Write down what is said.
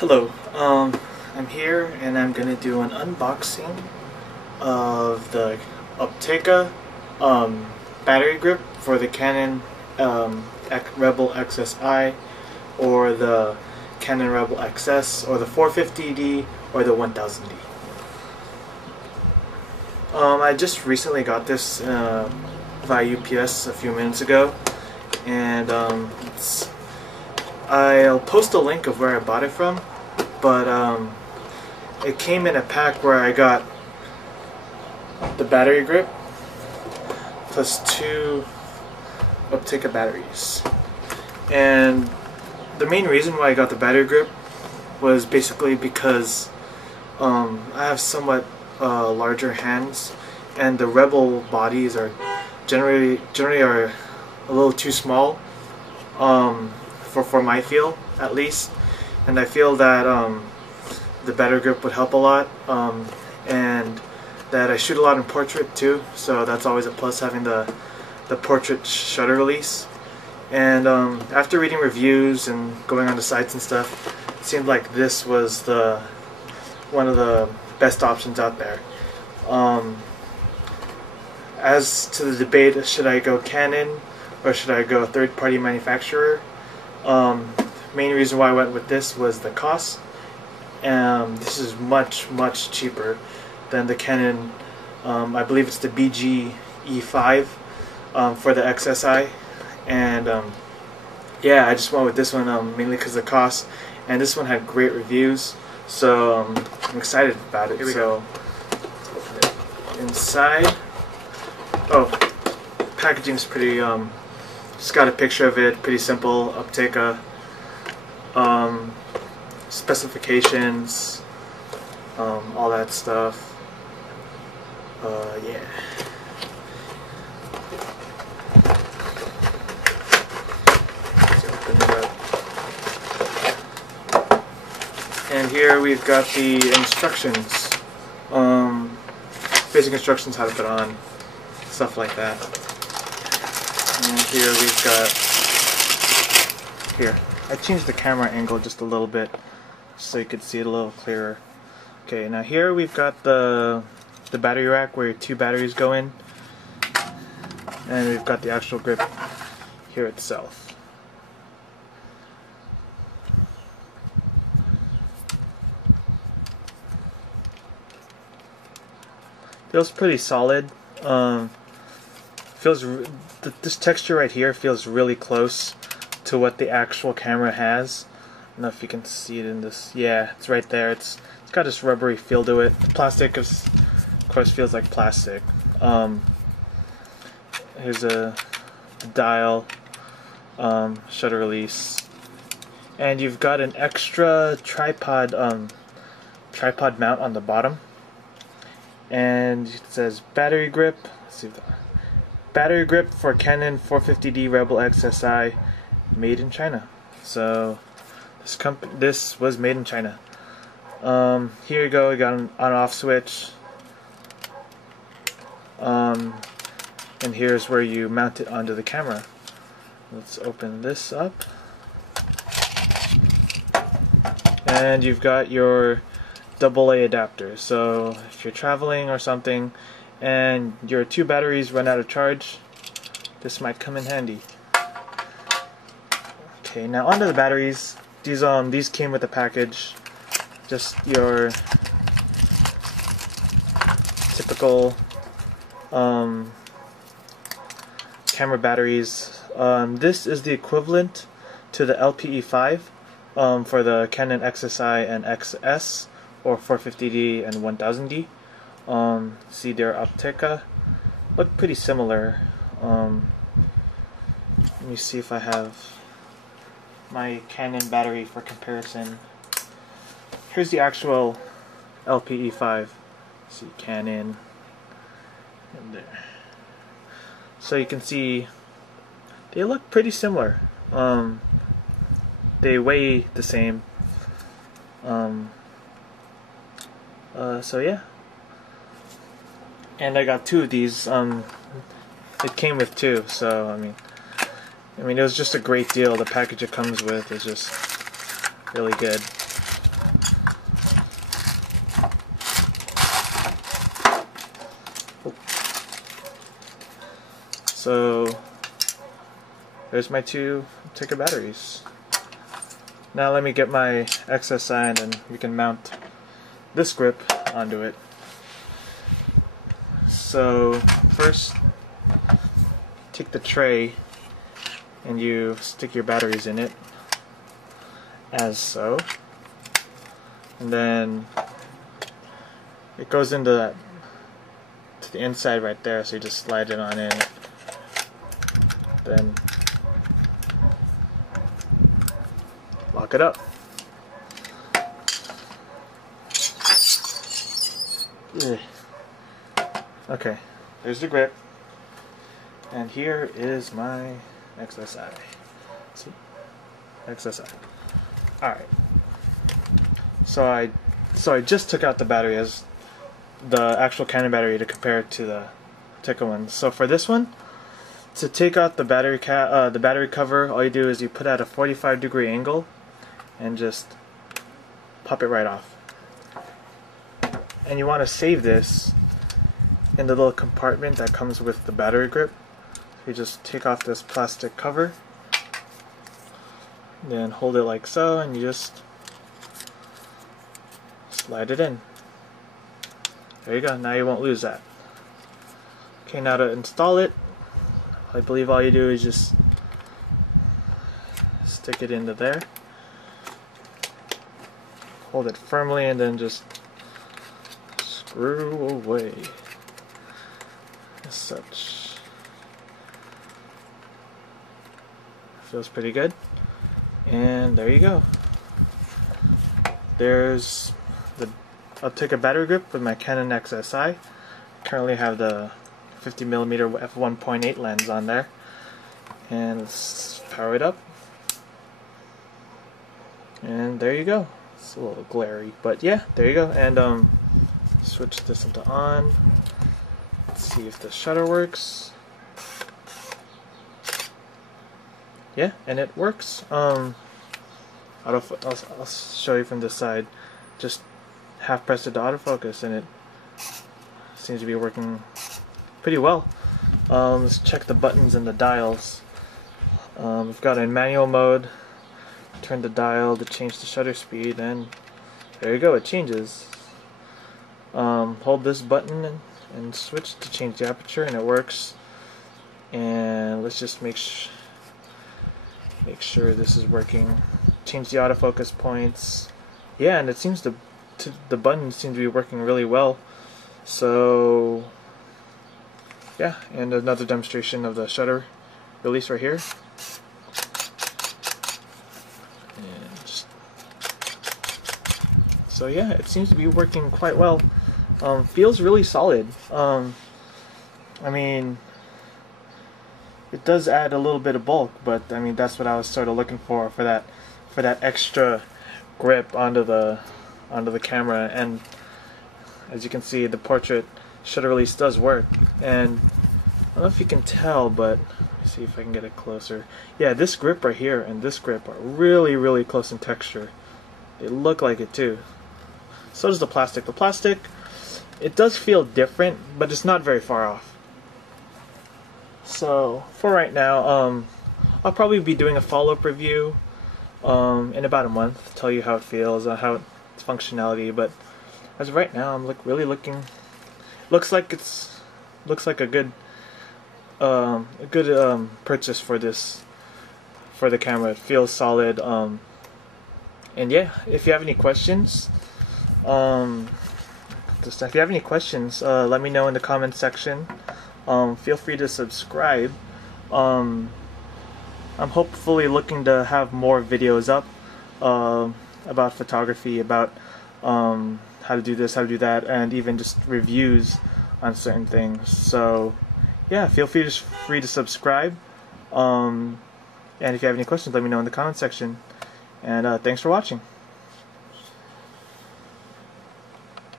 Hello, I'm here and I'm gonna do an unboxing of the Opteka battery grip for the Canon Rebel XSI or the Canon Rebel XS or the 450D or the 1000D. I just recently got this via UPS a few minutes ago, and I'll post a link of where I bought it from, but it came in a pack where I got the battery grip plus 2 Opteka batteries. And the main reason why I got the battery grip was basically because I have somewhat larger hands, and the Rebel bodies are generally are a little too small for my feel, at least. And I feel that the battery grip would help a lot, and that I shoot a lot in portrait too, so that's always a plus, having the portrait shutter release. And after reading reviews and going on the sites and stuff, it seemed like this was one of the best options out there. As to the debate, should I go Canon or should I go third-party manufacturer? Main reason why I went with this was the cost. This is much cheaper than the Canon. I believe it's the BG E5 for the XSI, and yeah, I just went with this one mainly because of the cost, and this one had great reviews, so I'm excited about it. Here we go. Let's open it. Inside, oh, packaging's pretty. Just got a picture of it, pretty simple. Opteka. Specifications, all that stuff. Yeah. Let's open it up. And here we've got the instructions. Basic instructions how to put on, stuff like that. And here we've got, I changed the camera angle just a little bit so you could see it a little clearer. Okay, now here we've got the battery rack where your 2 batteries go in, and we've got the actual grip here itself. Feels pretty solid. This texture right here feels really close to what the actual camera has. I don't know if you can see it in this. Yeah, it's right there. It's got this rubbery feel to it. The plastic of course feels like plastic. Here's a dial, shutter release, and you've got an extra tripod mount on the bottom, and it says battery grip. Let's see if battery grip for Canon 450D Rebel XSI, made in China. So this was made in China. Here you go. You got an on-off switch. And here's where you mount it onto the camera. Let's open this up. And you've got your AA adapter. So if you're traveling or something and your 2 batteries run out of charge, this might come in handy. Okay, now onto the batteries. These came with the package. Just your typical camera batteries. This is the equivalent to the LPE5 for the Canon XSI and XS, or 450D and 1000D. See, they're Opteka. Look pretty similar. Let me see if I have my Canon battery for comparison. Here's the actual LPE5. See, Canon, and there. So you can see they look pretty similar. They weigh the same. So yeah. And I got 2 of these. It came with 2, so I mean, it was just a great deal. The package it comes with is just really good. So there's my two Opteka batteries. Now let me get my XSI and then we can mount this grip onto it. So first, take the tray and you stick your batteries in it, as so. And then it goes into that, to the inside right there, so you just slide it on in. Then lock it up. Ugh. Okay, there's the grip. And here is my XSI. See? XSI. Alright. So I just took out the battery as the actual Canon battery to compare it to the Opteka one. So for this one, to take out the battery cover, all you do is you put at a 45-degree angle and just pop it right off. And you want to save this in the little compartment that comes with the battery grip. You just take off this plastic cover, then hold it like so, and you just slide it in. There you go, now you won't lose that. Okay, now to install it, I believe all you do is just stick it into there, hold it firmly, and then just screw away as such. Feels pretty good. And there you go. There's the Opteka battery grip with my Canon XSI. Currently have the 50mm f1.8 lens on there. And let's power it up. And there you go. It's a little glary, but yeah, there you go. And switch this into on. Let's see if the shutter works. Yeah, and it works. I'll show you from this side. Just half press it to autofocus, and it seems to be working pretty well. Let's check the buttons and the dials. We've got a manual mode. Turn the dial to change the shutter speed, and there you go. It changes. Hold this button and switch to change the aperture, and it works. And let's just make sure this is working. Change the autofocus points. Yeah, and it seems the buttons seem to be working really well. So yeah, and another demonstration of the shutter release right here. And so yeah, it seems to be working quite well. Feels really solid. I mean, it does add a little bit of bulk, but I mean that's what I was sort of looking for that extra grip onto the camera. And as you can see, the portrait shutter release does work. And I don't know if you can tell, but let me see if I can get it closer. Yeah, this grip right here and this grip are really close in texture. They look like it too. So does the plastic. The plastic, it does feel different, but it's not very far off. So for right now, I'll probably be doing a follow-up review in about a month, tell you how it feels, how its functionality. But as of right now, I'm really looking. Looks like a good purchase for the camera. It feels solid. And yeah, if you have any questions, let me know in the comment section. Feel free to subscribe. I'm hopefully looking to have more videos up about photography, about how to do this, how to do that, and even just reviews on certain things. So yeah, feel free to subscribe. And if you have any questions, let me know in the comment section. And thanks for watching.